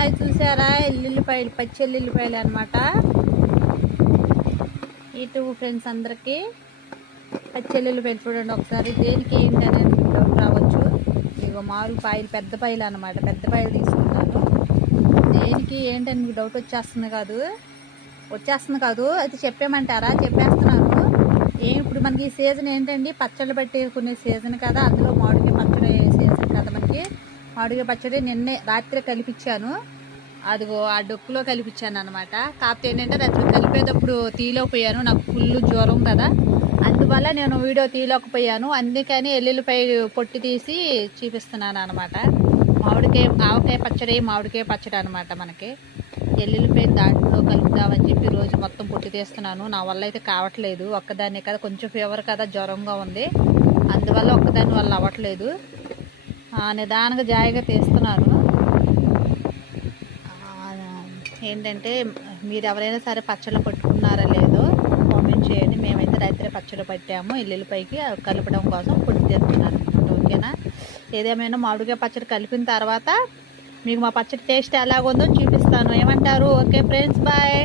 Hi చూసారా ఎల్లుల్లిపాయలు పచ్చి ఎల్లుల్లిపాయలు అనమాట. యూట్యూబ్ ఫ్రెండ్స్ అందరికీ పచ్చి ఎల్లుల్లిపాయలు చూడండి ఒకసారి. దేనికి ఏంటి అనేది డౌట్ రావచ్చు. ఇగో మామూలు పాయలు పెద్ద పాయలు అనమాట, పెద్ద పాయలు తీసుకున్నాను. దేనికి ఏంటని మీకు డౌట్ వచ్చేస్తుంది కాదు అది చెప్పేమంటారా? చెప్పేస్తున్నాను. ఇప్పుడు మనకి ఈ సీజన్ ఏంటండి, పచ్చళ్ళు పెట్టుకునే సీజన్ కదా. అందులో మామిడికాయ పచ్చడి సీజన్ కదా మనకి. మామిడికాయ పచ్చడి నిన్నే రాత్రి కలిపించాను. అదిగో ఆ డొక్కులో కలిపించాను అనమాట. కాకపోతే ఏంటంటే రాత్రి కలిపేటప్పుడు తీయలేకపోయాను, నాకు ఫుల్ జ్వరం కదా. అందువల్ల నేను వీడియో తీయలేకపోయాను. అందుకని ఎల్లుల్లిపాయ పొట్టి తీసి చూపిస్తున్నాను అనమాట. ఆవకాయ పచ్చడి అనమాట. మనకి ఎల్లుల్లిపాయ దాంట్లో కలుపుదామని చెప్పి రోజు మొత్తం పొట్టి తీస్తున్నాను. నా వల్ల అయితే కావట్లేదు. ఒక్కదాన్నే కదా, కొంచెం ఫీవర్ కదా, జ్వరంగా ఉంది. అందువల్ల ఒక్కదాని వల్ల అవ్వట్లేదు. నిదానంగా జాయిగా తీస్తున్నాను. ఏంటంటే మీరు ఎవరైనా సరే పచ్చళ్ళు పట్టుకున్నారా లేదో కామెంట్ చేయండి. మేమైతే రాత్రి పచ్చళ్ళు పట్టాము. ఎల్లుల్లిపాయకి కలపడం కోసం పొడి తీస్తున్నాను అనమాట. ఓకేనా? ఏదేమైనా మామిడికాయ పచ్చడి కలిపిన తర్వాత మీకు మా పచ్చడి టేస్ట్ ఎలాగుందో చూపిస్తాను. ఏమంటారు? Okay friends, bye.